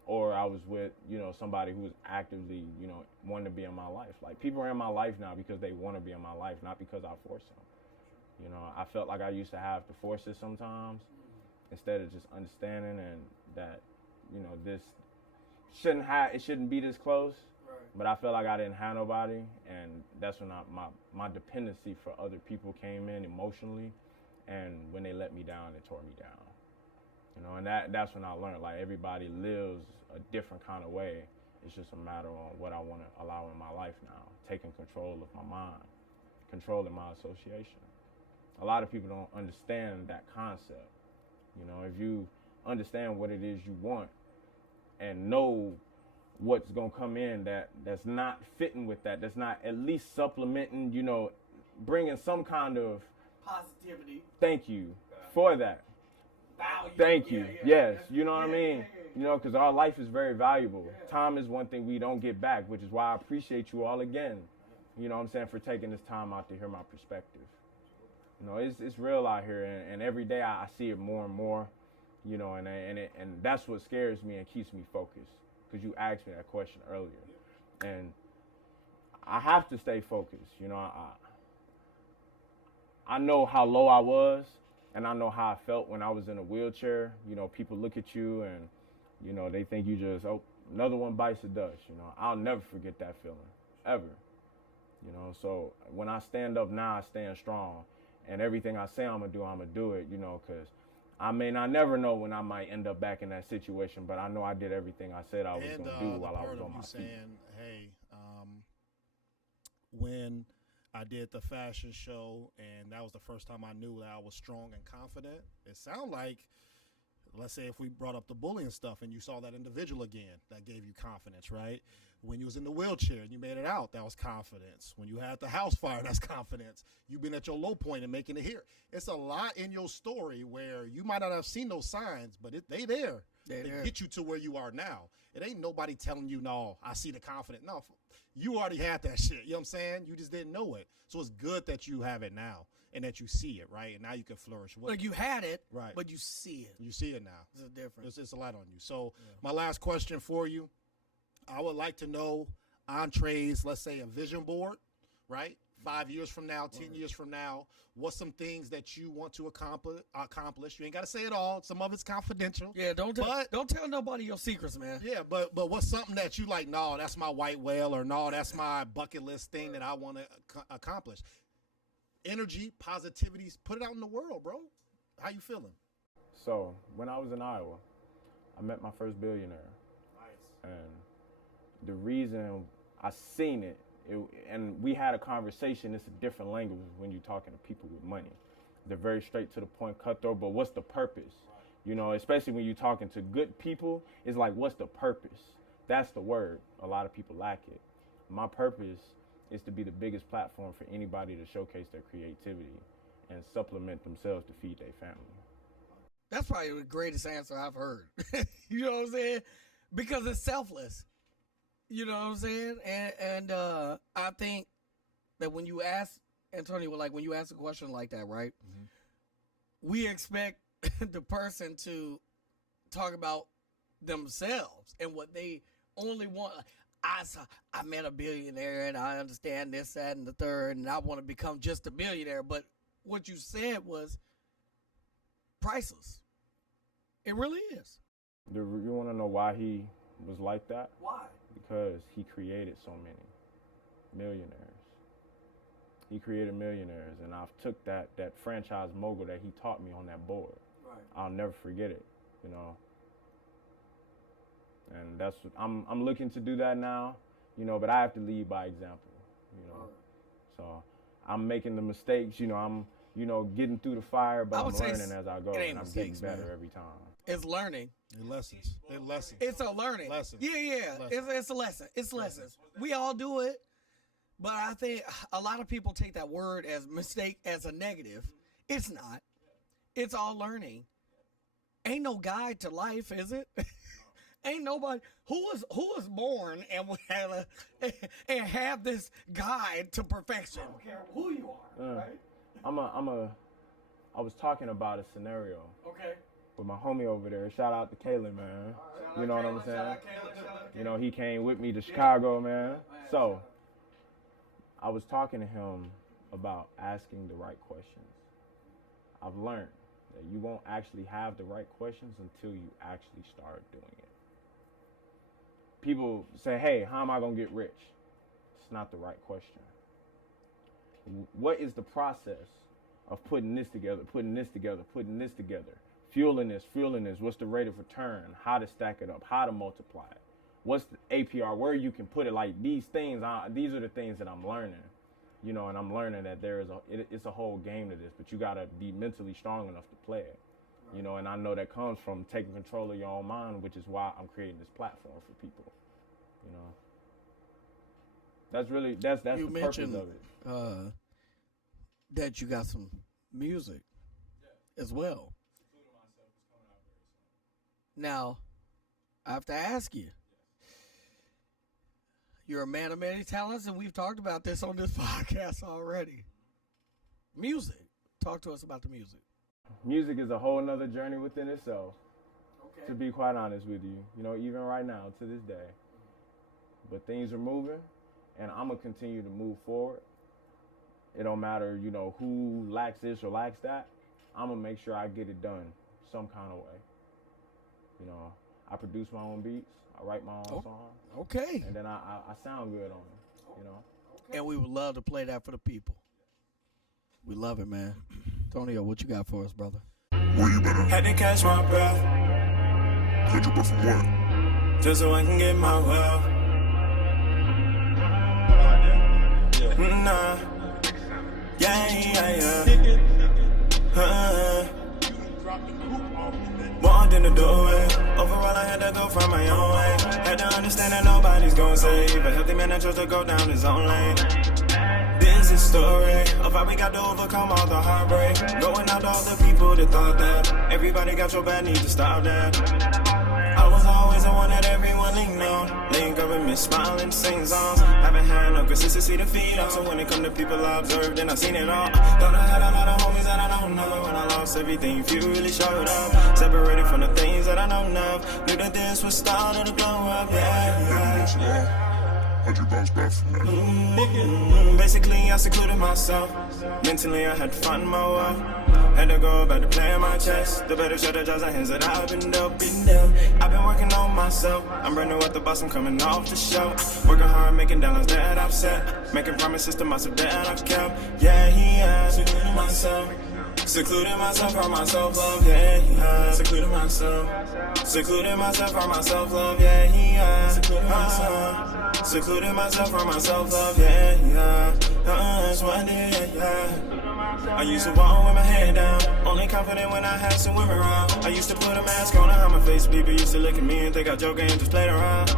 or I was with, you know, somebody who was actively, you know, wanting to be in my life. Like, people are in my life now because they want to be in my life, not because I force them. You know, I felt like I used to have to force it sometimes instead of just understanding and that, you know, this it shouldn't be this close. Right. But I felt like I didn't have nobody, and that's when my dependency for other people came in emotionally, and when they let me down, it tore me down. You know, and that's when I learned, like, everybody lives a different kind of way. It's just a matter on what I want to allow in my life now, taking control of my mind, controlling my association. A lot of people don't understand that concept. You know, if you understand what it is you want and know what's going to come in that's not fitting with that's not at least supplementing, you know, bringing some kind of positivity. Thank you for that. Value. Thank you. Yes, you know what I mean? Yeah. You know, because our life is very valuable. Time is one thing we don't get back, which is why I appreciate you all again. You know what I'm saying, for taking this time out to hear my perspective. You know, it's real out here, and every day I see it more and more. You know, and that's what scares me and keeps me focused. Because you asked me that question earlier, and I have to stay focused. You know, I know how low I was. And I know how I felt when I was in a wheelchair. You know, people look at you and, you know, they think you just, oh, another one bites the dust. You know, I'll never forget that feeling, ever. You know, so when I stand up now, I stand strong. And everything I say I'm going to do it, you know, because I may not never know when I might end up back in that situation, but I know I did everything I said I was going to do while I was on my feet. Saying, hey, when I did the fashion show, and that was the first time I knew that I was strong and confident. It sounded like let's say if we brought up the bullying stuff and you saw that individual again, that gave you confidence, right? When you was in the wheelchair and you made it out, that was confidence. When you had the house fire, that's confidence. You've been at your low point and making it here. It's a lot in your story where you might not have seen those signs, but they there. They get you to where you are now. It ain't nobody telling you, no, I see the confidence. No, you already had that shit. You know what I'm saying? You just didn't know it. So it's good that you have it now and that you see it, right? And now you can flourish. Like you had it, right? But you see it. You see it now. It's a difference. It's a lot on you. So my last question for you, I would like to know Entree's, let's say, a vision board, right? 5 years from now, 10 years from now, what's some things that you want to accomplish? You ain't got to say it all. Some of it's confidential. Yeah, don't tell nobody your secrets, man. Yeah, but what's something that you like, no, that's my white whale, or no, that's my bucket list thing that I want to accomplish? Energy, positivities, put it out in the world, bro. How you feeling? So when I was in Iowa, I met my first billionaire. Nice. And the reason I seen it, and we had a conversation, it's a different language when you're talking to people with money. They're very straight to the point, cutthroat, but what's the purpose? You know, especially when you're talking to good people, it's like, what's the purpose? That's the word. A lot of people lack it. My purpose is to be the biggest platform for anybody to showcase their creativity and supplement themselves to feed their family. That's probably the greatest answer I've heard. You know what I'm saying? Because it's selfless. You know what I'm saying? And I think that when you ask, Antonio, like when you ask a question like that, right? Mm-hmm. We expect the person to talk about themselves and what they only want. I met a billionaire and I understand this, that, and the third, and I want to become just a billionaire. But what you said was priceless. It really is. You want to know why he was like that? Why? Because he created so many millionaires. He created millionaires, and I've took that franchise mogul that he taught me on that board. Right. I'll never forget it, you know. And that's what I'm looking to do that now, you know, but I have to lead by example, you know. So I'm making the mistakes, you know, I'm, you know, getting through the fire, but I'm learning as I go, and I'm getting better every time. It's learning. Lessons. It's a learning. Lessons. Yeah. Lessons. It's a lesson. It's lessons. We all do it, but I think a lot of people take that word as mistake as a negative. It's not. It's all learning. Ain't no guide to life, is it? Ain't nobody who was born and have this guide to perfection. I don't care who you are, right? I was talking about a scenario. Okay. With my homie over there. Shout out to Kalen, man. You know what I'm saying? You know, he came with me to Chicago, man. So I was talking to him about asking the right questions. I've learned that you won't actually have the right questions until you actually start doing it. People say, hey, how am I going to get rich? It's not the right question. What is the process of putting this together, putting this together, putting this together? Fueling this, what's the rate of return? How to stack it up, how to multiply it? What's the APR, where you can put it? Like these things, these are the things that I'm learning, you know, and I'm learning that it's a whole game to this, but you gotta be mentally strong enough to play it, you know, and I know that comes from taking control of your own mind, which is why I'm creating this platform for people, you know. That's the purpose of it. That you got some music as well. Now, I have to ask you. You're a man of many talents, and we've talked about this on this podcast already. Music. Talk to us about the music. Music is a whole nother journey within itself, okay, to be quite honest with you. You know, even right now, to this day. But things are moving, and I'm going to continue to move forward. It don't matter, you know, who lacks this or lacks that. I'm going to make sure I get it done some kind of way. You know, I produce my own beats. I write my own songs. Okay. And then I sound good on them, you know. And we would love to play that for the people. We love it, man. Tonio, what you got for us, brother? Where you been at? Had to catch my breath. Catch your breath from what? Just so I can get my wealth. Nah. Yeah. More than the doorway. Overall, I had to go from my own way. Had to understand that nobody's gonna save a healthy man that chose to go down his own lane. This is a story of how we got to overcome all the heartbreak. Going out to all the people that thought that everybody got your back, need to stop that. I was always the one that everyone leaned on. Link up and miss smiling, sing songs. Haven't had no consistency to feed on. So when it come to people I observed and I seen it all. Thought I had a lot of homies that I don't know. When I lost everything, few really showed up. Separated from the things that I don't know. Knew that this was starting to glow up, yeah. How'd you bounce back from that? Basically, I secluded myself. Mentally, I had to find my way. Had to go back to playing my chess. The better shut the jobs and hands that I've been dealt. I've been working on myself. I'm brand new at the boss, I'm coming off the show. Working hard, making dollars that I've set. Making promises to myself that I've kept. Yeah, secluded myself. Secluded myself from my self-love, yeah. Secluded myself. Secluded myself from my self-love, yeah. Secluded myself. Secluded myself from my self-love, yeah. That's what I did, yeah. I used to walk with my head down, only confident when I had some women around. I used to put a mask on and hide my face. People used to look at me and think I joking and just played around.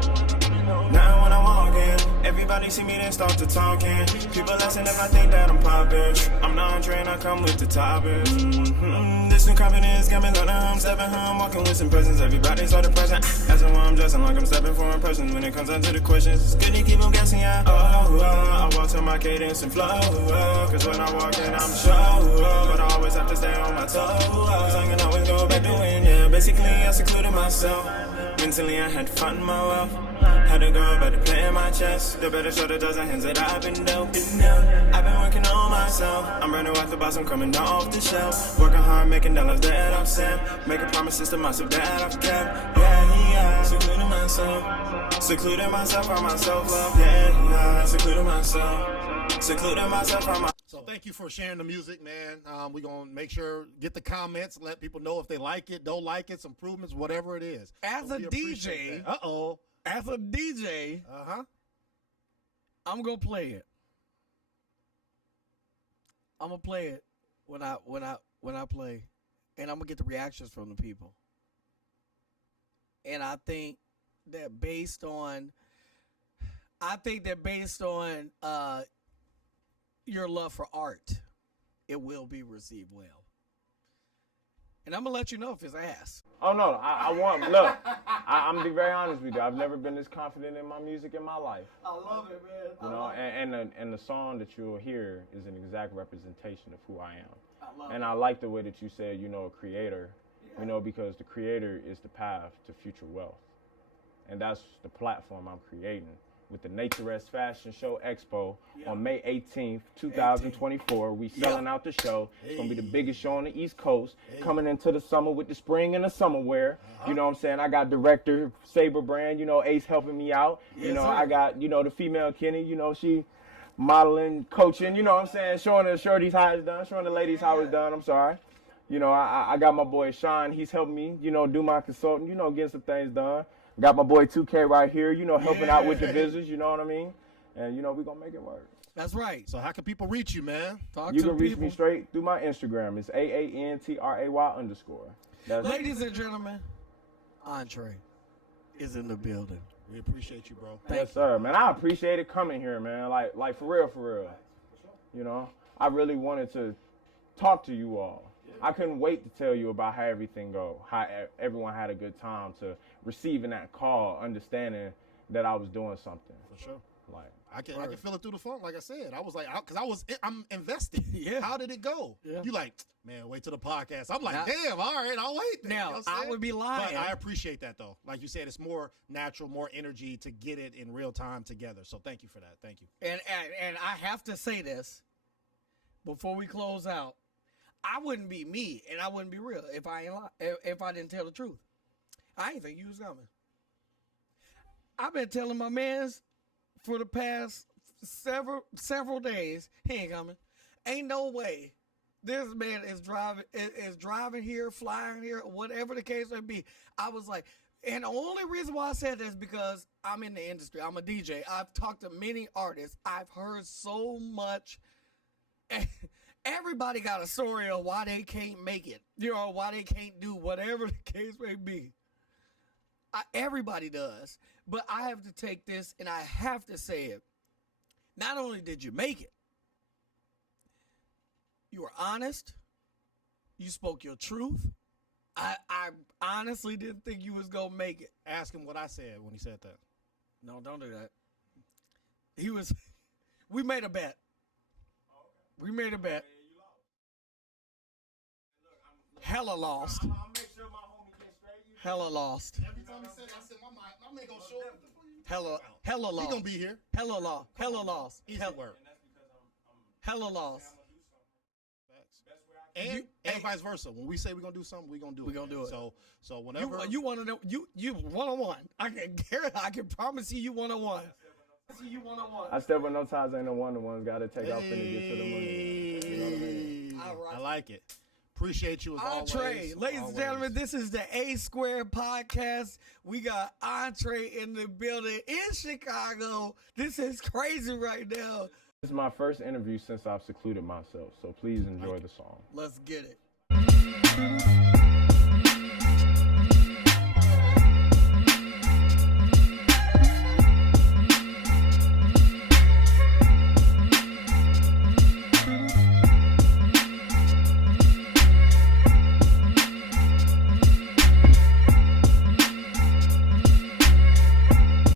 Now when I walk in, everybody see me then start to talking. People asking if I think that I'm poppin'. I'm not trained, I come with the toppers. This new confidence got me like I'm stepping home, walking with some presence. Everybody started present. Asking why I'm dressing like I'm stepping for a person. When it comes down to the questions, it's good to keep on guessing, yeah. I walk to my cadence and flow. Cause when I walk in, I'm sure. But I always have to stay on my toes. Cause I can always go back doing, yeah. Basically, I secluded myself. Mentally, I had to find my wealth. Had to go back to playing my chess. The better show the dozen hands that I've been dealt. I've been working on myself. I'm brand new at the boss, I'm coming off the shelf. Working hard, making dollars that I've set. Making promises to myself that I've kept. Yeah. Secluding myself. Secluding myself from myself, love. Yeah. Secluding myself. Secluding myself from my. So thank you for sharing the music, man. We're going to make sure, get the comments, let people know if they like it, don't like it, some improvements, whatever it is. As So a we appreciate DJ, that. Uh-oh. as a DJ, Uh-huh. I'm gonna play it. I'm gonna play it when I play, and I'm gonna get the reactions from the people. And I think that based on your love for art, it will be received well. And I'm gonna let you know if it's ass. Oh no, I want look. I'm gonna be very honest with you. I've never been this confident in my music in my life. I love it, man. You know, and the song that you'll hear is an exact representation of who I am. And I like the way that you said, you know, a creator. You know, because the creator is the path to future wealth, and that's the platform I'm creating with the Naturist Fashion Show Expo on May 18th, 2024. We selling out the show. It's going to be the biggest show on the East Coast. Coming into the summer with the spring and the summer wear. You know what I'm saying? I got director Saber Brand, you know, Ace helping me out. You know, I got, you know, the female Kenny, you know, she modeling, coaching, you know what I'm saying? Showing the shorties how it's done, showing the ladies how it's done. I'm sorry. You know, I got my boy Sean. He's helping me, you know, do my consulting, you know, getting some things done. Got my boy 2K right here, you know, helping out with the visitors, you know what I mean? And, you know, we're going to make it work. That's right. So how can people reach you, man? Talk You to can reach people. me straight through my Instagram. It's AANTRAY_. That's Ladies and gentlemen, Entree is in the building. We appreciate you, bro. Yes, sir, man. I appreciate it coming here, man. Like for real. You know, I really wanted to talk to you all. I couldn't wait to tell you about how everything go, how everyone had a good time, to receiving that call, understanding that I was doing something. For sure. Like, I can feel it through the phone. Like I said, I was like, I'm invested. Yeah. How did it go? Yeah. You like, man, wait till the podcast. I'm like, Now- damn, all right, I'll wait. Then. Now, You know what I'm I saying? would be lying. But I appreciate that, though. Like you said, it's more natural, more energy to get it in real time together. So thank you for that. Thank you. And I have to say this before we close out. I wouldn't be me, and I wouldn't be real if I didn't tell the truth. I ain't think you was coming. I've been telling my mans for the past several days, he ain't coming. Ain't no way this man is driving here, flying here, whatever the case may be. I was like, and the only reason why I said that is because I'm in the industry. I'm a DJ. I've talked to many artists. I've heard so much. everybody got a story of why they can't make it, you know, why they can't do whatever the case may be. Everybody does. But I have to take this and I have to say it. Not only did you make it, you were honest. You spoke your truth. I honestly didn't think you was going to make it. Ask him what I said when he said that. No, don't do that. We made a bet. We made a bet. Hella lost. Hella lost. Every time he said, I said, my man gonna show up. Hella lost. He gonna be here. Hella lost. Hella lost. Easy work. Hella lost. And vice versa. When we say we're gonna do something, we're gonna do it. We're gonna do it. So whenever You want to know? You 1-on-1. I can promise you 1-on-1. I step on no ties, ain't no one-on-ones. Gotta take out finna get to the money. You know what I mean? All right. I like it. Appreciate you as always. Entree. Ladies and gentlemen, this is the A Square podcast. We got Entree in the building in Chicago. This is crazy right now. This is my first interview since I've secluded myself, so please enjoy the song. Let's get it.